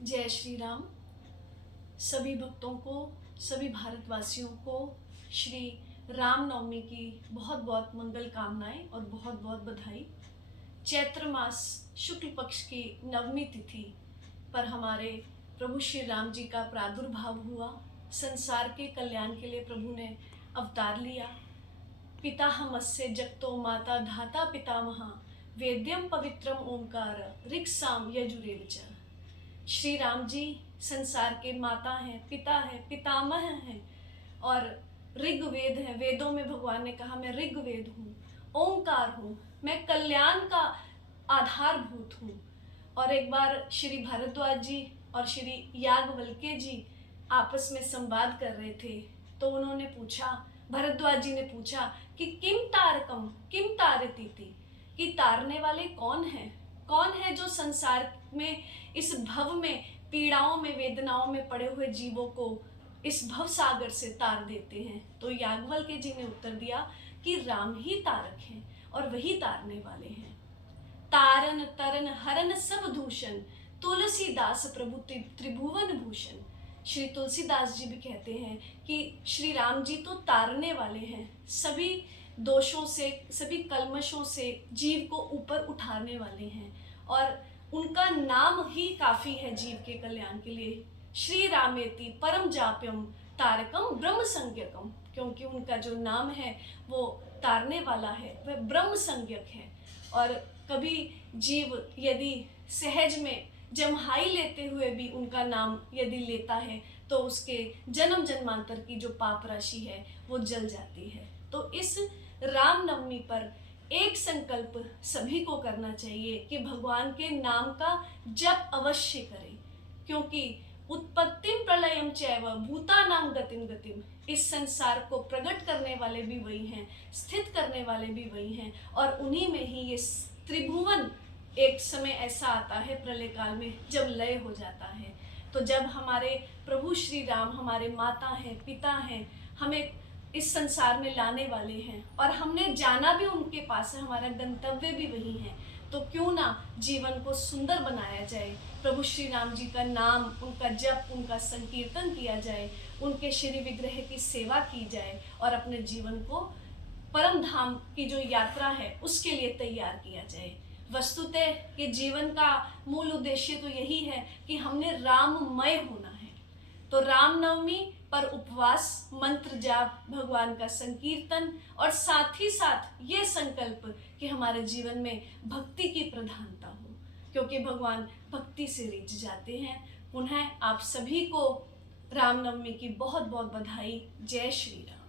जय श्री राम। सभी भक्तों को, सभी भारतवासियों को श्री राम नवमी की बहुत बहुत मंगल कामनाएं और बहुत बहुत बधाई। चैत्र मास शुक्ल पक्ष की नवमी तिथि पर हमारे प्रभु श्री राम जी का प्रादुर्भाव हुआ। संसार के कल्याण के लिए प्रभु ने अवतार लिया। पिता हमस्य जगतो माता धाता पितामहा वेद्यम पवित्रम ओंकार ऋक्साम यजुरेव च। श्री राम जी संसार के माता हैं, पिता हैं, पितामह हैं और ऋग्वेद है। वेदों में भगवान ने कहा मैं ऋग्वेद हूँ, ओंकार हूँ, मैं कल्याण का आधारभूत हूँ। और एक बार श्री भारद्वाज जी और श्री याज्ञवल्क्य जी आपस में संवाद कर रहे थे, तो उन्होंने पूछा, भरद्वाज जी ने पूछा कि किम तारकम किम तारतीति, कि तारने वाले कौन हैं, कौन है जो संसार में इस भव में पीड़ाओं में वेदनाओं में पड़े हुए जीवों को इस भव सागर से तार देते हैं। तो याज्ञवल्क्य जी ने उत्तर दिया कि राम ही तारक हैं और वही तारने वाले हैं। तारन तरन हरन सब दूषण तुलसीदास प्रभु त्रिभुवन भूषण। श्री तुलसीदास जी भी कहते हैं कि श्री राम जी तो तारने वाले हैं, सभी दोषों से, सभी कल्मशों से जीव को ऊपर उठाने वाले हैं और उनका नाम ही काफी है जीव के कल्याण के लिए। श्री रामेति परम जाप्यम तारकम ब्रह्म संज्ञकम, क्योंकि उनका जो नाम है वो तारने वाला है, वह ब्रह्म संज्ञक है। और कभी जीव यदि सहज में जम्हाई लेते हुए भी उनका नाम यदि लेता है तो उसके जन्म जन्मांतर की जो पाप राशि है वो जल जाती है। तो इस रामनवमी पर एक संकल्प सभी को करना चाहिए कि भगवान के नाम का जप अवश्य करें, क्योंकि उत्पत्तिम प्रलयम चैव भूतानाम गतिम गतिम, इस संसार को प्रकट करने वाले भी वही हैं, स्थित करने वाले भी वही हैं और उन्हीं में ही ये त्रिभुवन एक समय ऐसा आता है प्रलय काल में जब लय हो जाता है। तो जब हमारे प्रभु श्री राम हमारे माता हैं, पिता हैं, हमें इस संसार में लाने वाले हैं और हमने जाना भी उनके पास है, हमारा गंतव्य भी वही है, तो क्यों ना जीवन को सुंदर बनाया जाए, प्रभु श्री राम जी का नाम, उनका जप, उनका संकीर्तन किया जाए, उनके श्री विग्रह की सेवा की जाए और अपने जीवन को परम धाम की जो यात्रा है उसके लिए तैयार किया जाए। वस्तुतः ये जीवन का मूल उद्देश्य तो यही है कि हमने राममय होना है। तो रामनवमी पर उपवास, मंत्र जाप, भगवान का संकीर्तन और साथ ही साथ ये संकल्प कि हमारे जीवन में भक्ति की प्रधानता हो, क्योंकि भगवान भक्ति से रिझ जाते हैं। पुनः आप सभी को रामनवमी की बहुत बहुत बधाई। जय श्री राम।